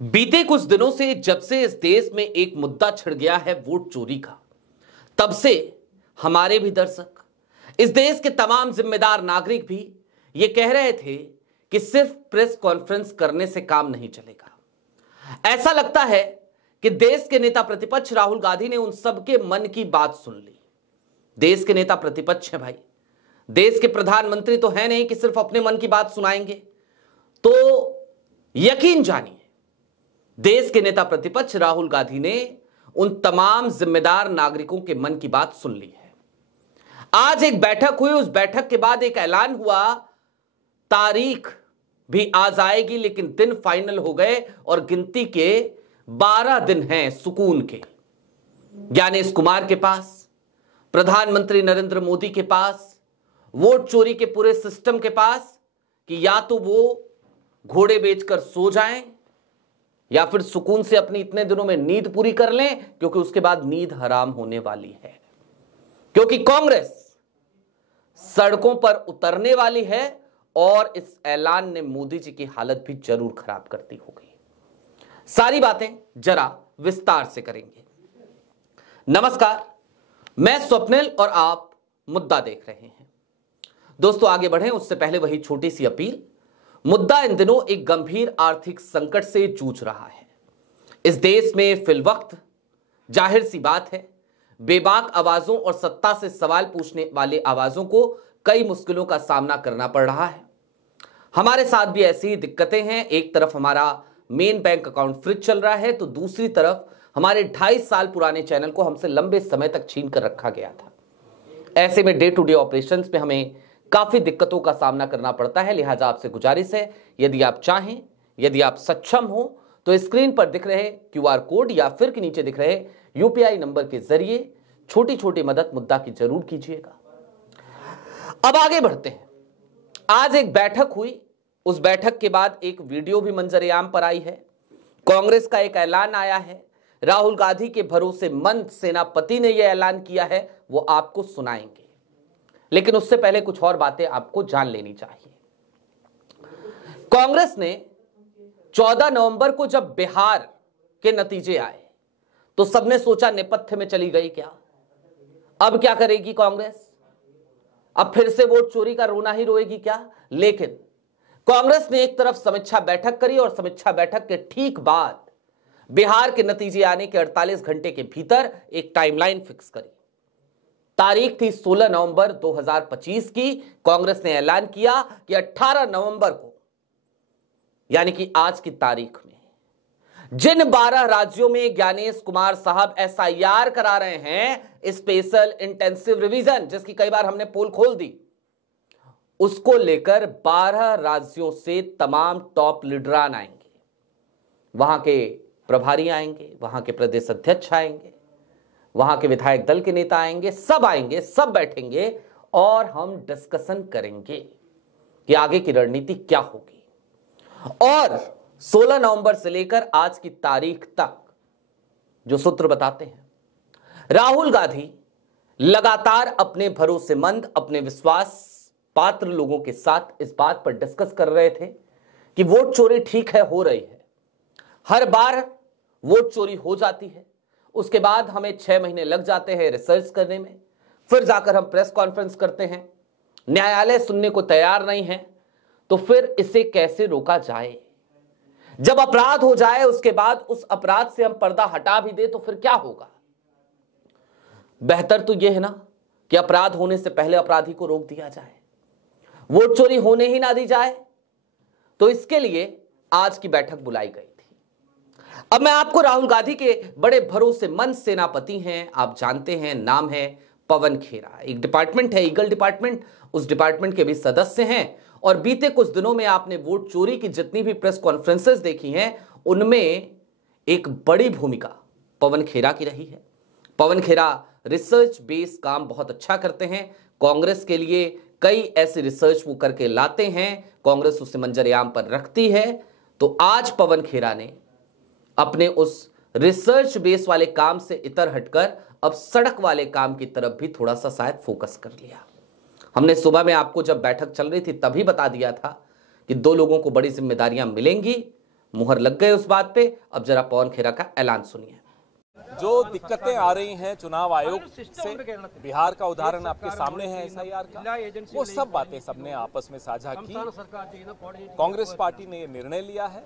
बीते कुछ दिनों से जब से इस देश में एक मुद्दा छिड़ गया है वोट चोरी का, तब से हमारे भी दर्शक, इस देश के तमाम जिम्मेदार नागरिक भी ये कह रहे थे कि सिर्फ प्रेस कॉन्फ्रेंस करने से काम नहीं चलेगा। ऐसा लगता है कि देश के नेता प्रतिपक्ष राहुल गांधी ने उन सबके मन की बात सुन ली। देश के नेता प्रतिपक्ष हैं भाई, देश के प्रधानमंत्री तो है नहीं कि सिर्फ अपने मन की बात सुनाएंगे। तो यकीन जानिए, देश के नेता प्रतिपक्ष राहुल गांधी ने उन तमाम जिम्मेदार नागरिकों के मन की बात सुन ली है। आज एक बैठक हुई, उस बैठक के बाद एक ऐलान हुआ, तारीख भी आज आएगी, लेकिन दिन फाइनल हो गए और गिनती के 12 दिन हैं सुकून के। ज्ञानेश कुमार के पास, प्रधानमंत्री नरेंद्र मोदी के पास, वोट चोरी के पूरे सिस्टम के पास कि या तो वो घोड़े बेचकर सो जाएं या फिर सुकून से अपनी इतने दिनों में नींद पूरी कर लें, क्योंकि उसके बाद नींद हराम होने वाली है। क्योंकि कांग्रेस सड़कों पर उतरने वाली है और इस ऐलान ने मोदी जी की हालत भी जरूर खराब कर दी होगी। सारी बातें जरा विस्तार से करेंगे। नमस्कार, मैं स्वप्निल और आप मुद्दा देख रहे हैं। दोस्तों, आगे बढ़ें उससे पहले वही छोटी सी अपील। मुद्दा इन दिनों एक गंभीर आर्थिक संकट से जूझ रहा है। इस देश में फिलवक्त जाहिर सी बात है, बेबाक आवाजों और सत्ता से सवाल पूछने वाले आवाजों को कई मुश्किलों का सामना करना पड़ रहा है। हमारे साथ भी ऐसी ही दिक्कतें हैं। एक तरफ हमारा मेन बैंक अकाउंट फ्रीज चल रहा है, तो दूसरी तरफ हमारे 2.5 साल पुराने चैनल को हमसे लंबे समय तक छीन कर रखा गया था। ऐसे में डे टू डे ऑपरेशंस में हमें काफी दिक्कतों का सामना करना पड़ता है। लिहाजा आपसे गुजारिश है, यदि आप चाहें, यदि आप सक्षम हो, तो स्क्रीन पर दिख रहे QR कोड या फिर के नीचे दिख रहे UPI नंबर के जरिए छोटी छोटी मदद मुद्दा की जरूर कीजिएगा। अब आगे बढ़ते हैं। आज एक बैठक हुई, उस बैठक के बाद एक वीडियो भी मंजरेआम पर आई है। कांग्रेस का एक ऐलान आया है, राहुल गांधी के भरोसेमंद सेनापति ने यह ऐलान किया है, वो आपको सुनाएंगे। लेकिन उससे पहले कुछ और बातें आपको जान लेनी चाहिए। कांग्रेस ने 14 नवंबर को जब बिहार के नतीजे आए तो सबने सोचा नेपथ्य में चली गई क्या। अब क्या करेगी कांग्रेस? अब फिर से वोट चोरी का रोना ही रोएगी क्या? लेकिन कांग्रेस ने एक तरफ समीक्षा बैठक करी और समीक्षा बैठक के ठीक बाद बिहार के नतीजे आने के 48 घंटे के भीतर एक टाइमलाइन फिक्स करी। तारीख थी 16 नवंबर 2025 की। कांग्रेस ने ऐलान किया कि 18 नवंबर को, यानी कि आज की तारीख में, जिन 12 राज्यों में ज्ञानेश कुमार साहब SIR करा रहे हैं, स्पेशल इंटेंसिव रिवीजन, जिसकी कई बार हमने पोल खोल दी, उसको लेकर 12 राज्यों से तमाम टॉप लीडरान आएंगे। वहां के प्रभारी आएंगे, वहां के प्रदेश अध्यक्ष आएंगे, वहां के विधायक दल के नेता आएंगे, सब आएंगे, सब बैठेंगे और हम डिस्कशन करेंगे कि आगे की रणनीति क्या होगी। और 16 नवंबर से लेकर आज की तारीख तक जो सूत्र बताते हैं, राहुल गांधी लगातार अपने भरोसेमंद, अपने विश्वास पात्र लोगों के साथ इस बात पर डिस्कस कर रहे थे कि वोट चोरी ठीक है, हो रही है। हर बार वोट चोरी हो जाती है, उसके बाद हमें 6 महीने लग जाते हैं रिसर्च करने में, फिर जाकर हम प्रेस कॉन्फ्रेंस करते हैं, न्यायालय सुनने को तैयार नहीं है, तो फिर इसे कैसे रोका जाए? जब अपराध हो जाए उसके बाद उस अपराध से हम पर्दा हटा भी दे तो फिर क्या होगा? बेहतर तो यह है ना कि अपराध होने से पहले अपराधी को रोक दिया जाए, वोट चोरी होने ही ना दी जाए। तो इसके लिए आज की बैठक बुलाई गई। अब मैं आपको राहुल गांधी के बड़े भरोसेमंद सेनापति हैं, आप जानते हैं, नाम है पवन खेरा। एक डिपार्टमेंट है ईगल डिपार्टमेंट, उस डिपार्टमेंट के भी सदस्य हैं। और बीते कुछ दिनों में आपने वोट चोरी की जितनी भी प्रेस कॉन्फ्रेंसेस देखी हैं, उनमें एक बड़ी भूमिका पवन खेरा की रही है। पवन खेरा रिसर्च बेस काम बहुत अच्छा करते हैं। कांग्रेस के लिए कई ऐसे रिसर्च वो करके लाते हैं, कांग्रेस उसे मंजरेआम पर रखती है। तो आज पवन खेरा ने अपने उस रिसर्च बेस वाले काम से इतर हटकर अब सड़क वाले काम की तरफ भी थोड़ा सा शायद फोकस कर लिया। हमने सुबह में आपको जब बैठक चल रही थी तभी बता दिया था कि 2 लोगों को बड़ी जिम्मेदारियां मिलेंगी, मुहर लग गए उस बात पे। अब जरा पवन खेरा का ऐलान सुनिए। जो दिक्कतें आ रही हैं चुनाव आयोग से, बिहार का उदाहरण आपके सामने है एसआईआर का, वो सब बातें सबने आपस में साझा की। कांग्रेस पार्टी ने ये निर्णय लिया है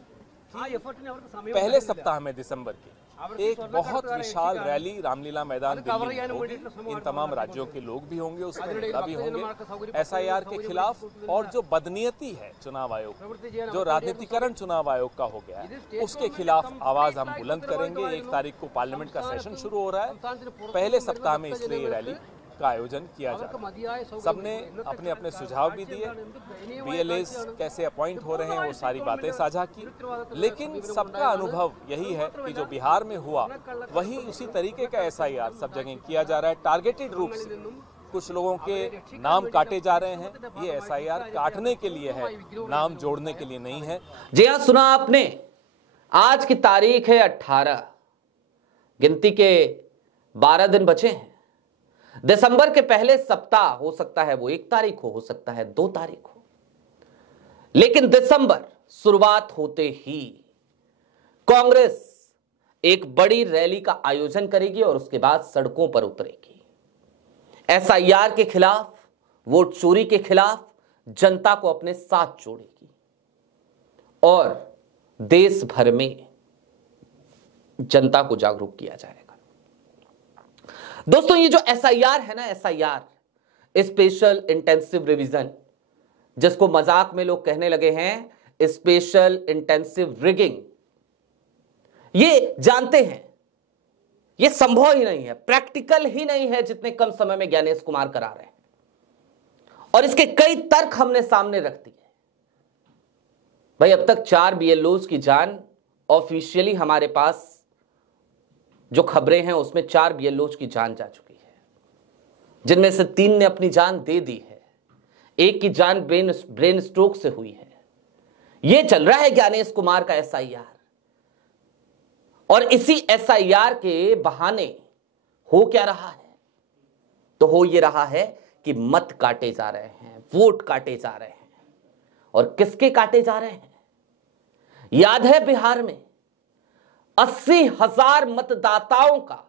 कि पहले सप्ताह में दिसंबर के एक बहुत विशाल रैली रामलीला मैदान दिल्ली में होगी। इन तमाम राज्यों के लोग भी होंगे, उसमें नेता भी होंगे। एसआईआर के खिलाफ और जो बदनीयती है चुनाव आयोग, जो राजनीतिकरण चुनाव आयोग का हो गया है, उसके खिलाफ आवाज हम बुलंद करेंगे। 1 तारीख को पार्लियामेंट का सेशन शुरू हो रहा है, पहले सप्ताह में इसलिए ये रैली का आयोजन किया जा रहा है। सबने अपने अपने सुझाव भी दिए, बीएलएस कैसे अपॉइंट हो रहे हैं वो सारी बातें साझा की। लेकिन सबका अनुभव यही है कि जो बिहार में हुआ वही उसी तरीके का एसआईआर सब जगह किया जा रहा है। टारगेटेड रूप से कुछ लोगों के नाम काटे जा रहे हैं। ये एसआईआर काटने के लिए है, नाम जोड़ने के लिए नहीं है। जी हाँ, सुना आपने। आज की तारीख है 18, गिनती के 12 दिन बचे हैं। दिसंबर के पहले सप्ताह हो सकता है वो 1 तारीख हो सकता है 2 तारीख हो, लेकिन दिसंबर शुरुआत होते ही कांग्रेस एक बड़ी रैली का आयोजन करेगी और उसके बाद सड़कों पर उतरेगी। एसआईआर के खिलाफ, वोट चोरी के खिलाफ जनता को अपने साथ जोड़ेगी और देश भर में जनता को जागरूक किया जाएगा। दोस्तों, ये जो एसआईआर है ना, एसआईआर स्पेशल इंटेंसिव रिवीजन, जिसको मजाक में लोग कहने लगे हैं स्पेशल इंटेंसिव रिगिंग, ये जानते हैं ये संभव ही नहीं है, प्रैक्टिकल ही नहीं है जितने कम समय में ज्ञानेश कुमार करा रहे हैं। और इसके कई तर्क हमने सामने रख दिए। भाई, अब तक 4 बीएलओज की जान ऑफिशियली हमारे पास जो खबरें हैं उसमें 4 बीएलओज की जान जा चुकी है, जिनमें से 3 ने अपनी जान दे दी है, 1 की जान ब्रेन स्ट्रोक से हुई है। यह चल रहा है ज्ञानेश कुमार का एसआईआर। और इसी एसआईआर के बहाने हो क्या रहा है? तो हो ये रहा है कि मत काटे जा रहे हैं, वोट काटे जा रहे हैं। और किसके काटे जा रहे हैं? याद है बिहार में 80,000 मतदाताओं का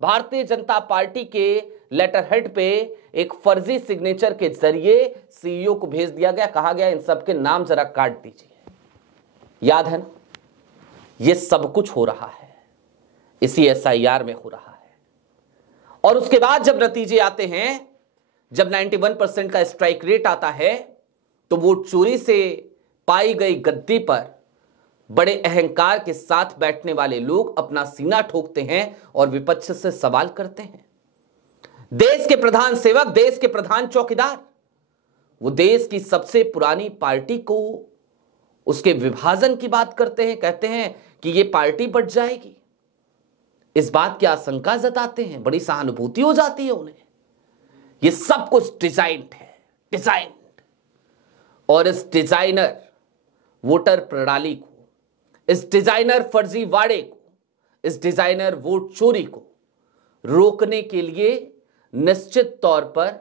भारतीय जनता पार्टी के लेटर हेड पे एक फर्जी सिग्नेचर के जरिए सीईओ को भेज दिया गया, कहा गया इन सबके नाम जरा काट दीजिए। याद है ना? ये सब कुछ हो रहा है, इसी एसआईआर में हो रहा है। और उसके बाद जब नतीजे आते हैं, जब 91% का स्ट्राइक रेट आता है, तो वोट चोरी से पाई गई गद्दी पर बड़े अहंकार के साथ बैठने वाले लोग अपना सीना ठोकते हैं और विपक्ष से सवाल करते हैं। देश के प्रधान सेवक, देश के प्रधान चौकीदार, वो देश की सबसे पुरानी पार्टी को उसके विभाजन की बात करते हैं, कहते हैं कि ये पार्टी बट जाएगी। इस बात की आशंका जताते हैं, बड़ी सहानुभूति हो जाती है उन्हें। ये सब कुछ डिजाइन्ड है, डिजाइन्ड। और इस डिजाइनर वोटर प्रणाली को, इस डिजाइनर फर्जीवाड़े को, इस डिजाइनर वोट चोरी को रोकने के लिए निश्चित तौर पर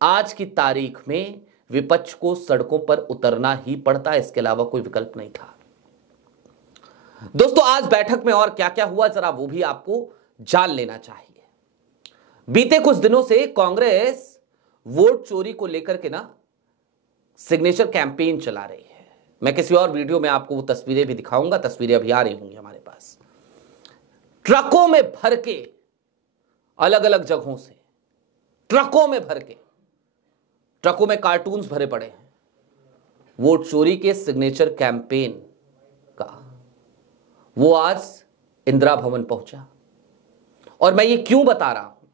आज की तारीख में विपक्ष को सड़कों पर उतरना ही पड़ता है, इसके अलावा कोई विकल्प नहीं था। दोस्तों, आज बैठक में और क्या क्या हुआ जरा वो भी आपको जान लेना चाहिए। बीते कुछ दिनों से कांग्रेस वोट चोरी को लेकर के ना सिग्नेचर कैंपेन चला रही है। मैं किसी और वीडियो में आपको वो तस्वीरें भी दिखाऊंगा, तस्वीरें अभी आ रही होंगी हमारे पास। ट्रकों में भर के, अलग अलग जगहों से ट्रकों में भर के, ट्रकों में कार्टून्स भरे पड़े हैं वोट चोरी के सिग्नेचर कैंपेन का। वो आज इंदिरा भवन पहुंचा। और मैं ये क्यों बता रहा हूं?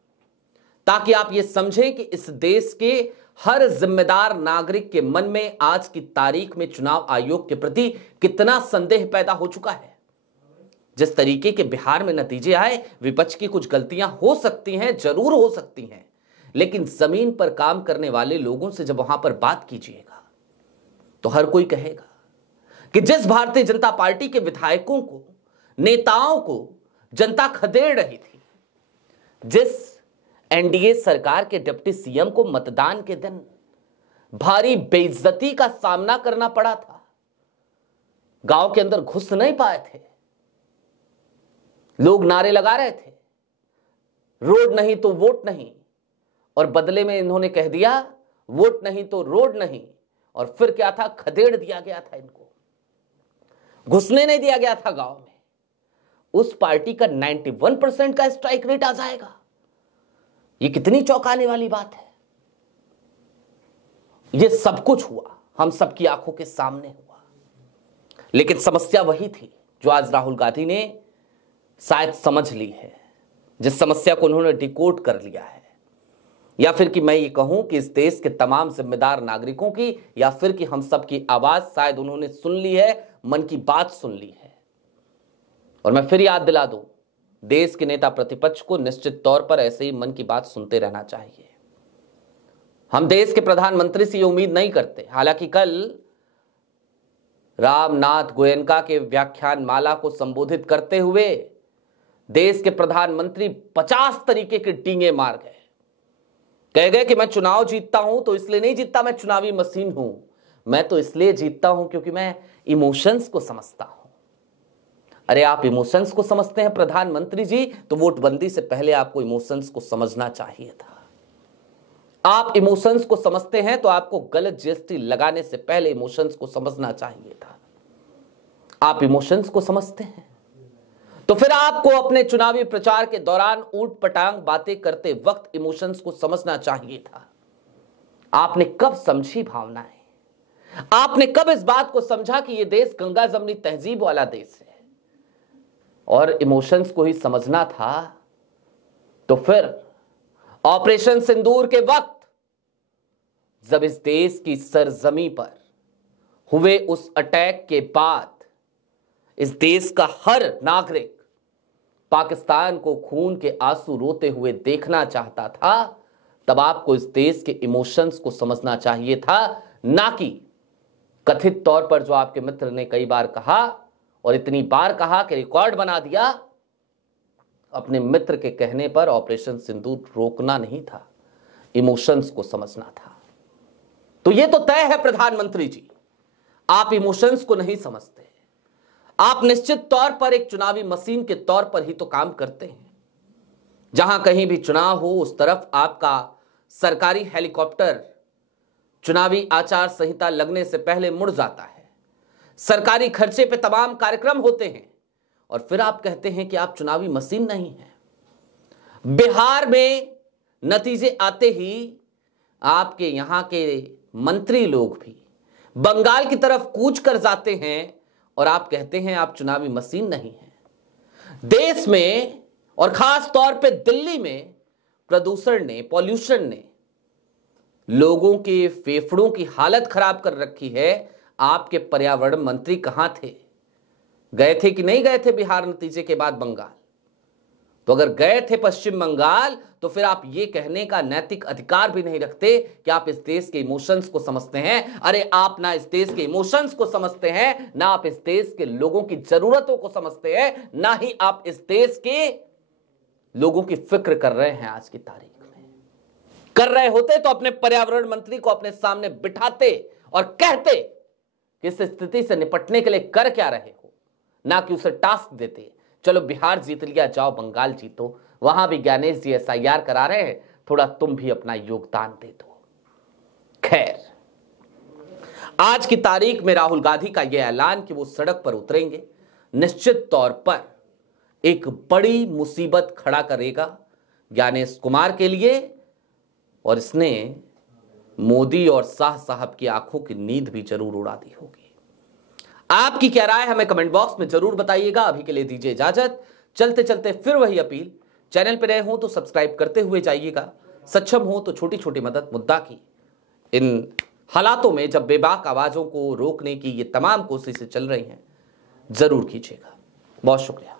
ताकि आप ये समझें कि इस देश के हर जिम्मेदार नागरिक के मन में आज की तारीख में चुनाव आयोग के प्रति कितना संदेह पैदा हो चुका है। जिस तरीके के बिहार में नतीजे आए, विपक्ष की कुछ गलतियां हो सकती हैं, जरूर हो सकती हैं, लेकिन जमीन पर काम करने वाले लोगों से जब वहां पर बात कीजिएगा तो हर कोई कहेगा कि जिस भारतीय जनता पार्टी के विधायकों को, नेताओं को जनता खदेड़ रही थी, जिस एनडीए सरकार के डिप्टी सीएम को मतदान के दिन भारी बेइज्जती का सामना करना पड़ा था, गांव के अंदर घुस नहीं पाए थे। लोग नारे लगा रहे थे, रोड नहीं तो वोट नहीं, और बदले में इन्होंने कह दिया वोट नहीं तो रोड नहीं। और फिर क्या था, खदेड़ दिया गया था, इनको घुसने नहीं दिया गया था गांव में। उस पार्टी का 91% का स्ट्राइक रेट आ जाएगा, ये कितनी चौंकाने वाली बात है। ये सब कुछ हुआ, हम सबकी आंखों के सामने हुआ, लेकिन समस्या वही थी जो आज राहुल गांधी ने शायद समझ ली है, जिस समस्या को उन्होंने डिकोड कर लिया है, या फिर कि मैं ये कहूं कि इस देश के तमाम जिम्मेदार नागरिकों की, या फिर कि हम सब की आवाज शायद उन्होंने सुन ली है, मन की बात सुन ली है। और मैं फिर याद दिला दूं, देश के नेता प्रतिपक्ष को निश्चित तौर पर ऐसे ही मन की बात सुनते रहना चाहिए। हम देश के प्रधानमंत्री से ये उम्मीद नहीं करते। हालांकि कल रामनाथ गोयनका के व्याख्यान माला को संबोधित करते हुए देश के प्रधानमंत्री 50 तरीके के डींगे मार गए। कह गए कि मैं चुनाव जीतता हूं तो इसलिए नहीं जीतता मैं चुनावी मशीन हूं, मैं तो इसलिए जीतता हूं क्योंकि मैं इमोशंस को समझता हूं। अरे आप इमोशंस को समझते हैं प्रधानमंत्री जी, तो वोटबंदी से पहले आपको इमोशंस को समझना चाहिए था। आप इमोशंस को समझते हैं तो आपको गलत जीएसटी लगाने से पहले इमोशंस को समझना चाहिए था। आप इमोशंस को समझते हैं तो फिर आपको अपने चुनावी प्रचार के दौरान ऊट पटांग बातें करते वक्त इमोशंस को समझना चाहिए था। आपने कब समझी भावनाएं? आपने कब इस बात को समझा कि यह देश गंगा जमनी तहजीब वाला देश है और इमोशंस को ही समझना था? तो फिर ऑपरेशन सिंदूर के वक्त जब इस देश की सरजमी पर हुए उस अटैक के बाद इस देश का हर नागरिक पाकिस्तान को खून के आंसू रोते हुए देखना चाहता था, तब आपको इस देश के इमोशंस को समझना चाहिए था, ना कि कथित तौर पर जो आपके मित्र ने कई बार कहा और इतनी बार कहा कि रिकॉर्ड बना दिया। अपने मित्र के कहने पर ऑपरेशन सिंदूर रोकना नहीं था, इमोशंस को समझना था। तो यह तो तय है प्रधानमंत्री जी, आप इमोशंस को नहीं समझते। आप निश्चित तौर पर एक चुनावी मशीन के तौर पर ही तो काम करते हैं। जहां कहीं भी चुनाव हो उस तरफ आपका सरकारी हेलीकॉप्टर चुनावी आचार संहिता लगने से पहले मुड़ जाता है। सरकारी खर्चे पे तमाम कार्यक्रम होते हैं और फिर आप कहते हैं कि आप चुनावी मशीन नहीं हैं। बिहार में नतीजे आते ही आपके यहां के मंत्री लोग भी बंगाल की तरफ कूच कर जाते हैं और आप कहते हैं आप चुनावी मशीन नहीं हैं। देश में और खास तौर पे दिल्ली में पॉल्यूशन ने लोगों के फेफड़ों की हालत खराब कर रखी है। आपके पर्यावरण मंत्री कहां थे? गए थे कि नहीं गए थे बिहार नतीजे के बाद बंगाल? तो अगर गए थे पश्चिम बंगाल तो फिर आप ये कहने का नैतिक अधिकार भी नहीं रखते कि आप इस देश के इमोशंस को समझते हैं। अरे आप ना इस देश के इमोशंस को समझते हैं, ना आप इस देश के लोगों की जरूरतों को समझते हैं, ना ही आप इस देश के लोगों की फिक्र कर रहे हैं। आज की तारीख में कर रहे होते तो अपने पर्यावरण मंत्री को अपने सामने बिठाते और कहते कि इस स्थिति से निपटने के लिए कर क्या रहे हो, ना कि उसे टास्क देते चलो बिहार जीत लिया, जाओ बंगाल जीतो, वहां भी ज्ञानेश जी SIR करा रहे हैं, थोड़ा तुम भी अपना योगदान दे दो। खैर, आज की तारीख में राहुल गांधी का यह ऐलान कि वो सड़क पर उतरेंगे निश्चित तौर पर एक बड़ी मुसीबत खड़ा करेगा ज्ञानेश कुमार के लिए, और इसने मोदी और शाह साहब की आंखों की नींद भी जरूर उड़ा दी होगी। आपकी क्या राय हमें कमेंट बॉक्स में जरूर बताइएगा। अभी के लिए दीजिए इजाजत। चलते चलते फिर वही अपील, चैनल पर नए हो तो सब्सक्राइब करते हुए जाइएगा, सक्षम हो तो छोटी छोटी मदद मुद्दा की इन हालातों में जब बेबाक आवाजों को रोकने की ये तमाम कोशिशें चल रही हैं जरूर कीजिएगा। बहुत शुक्रिया।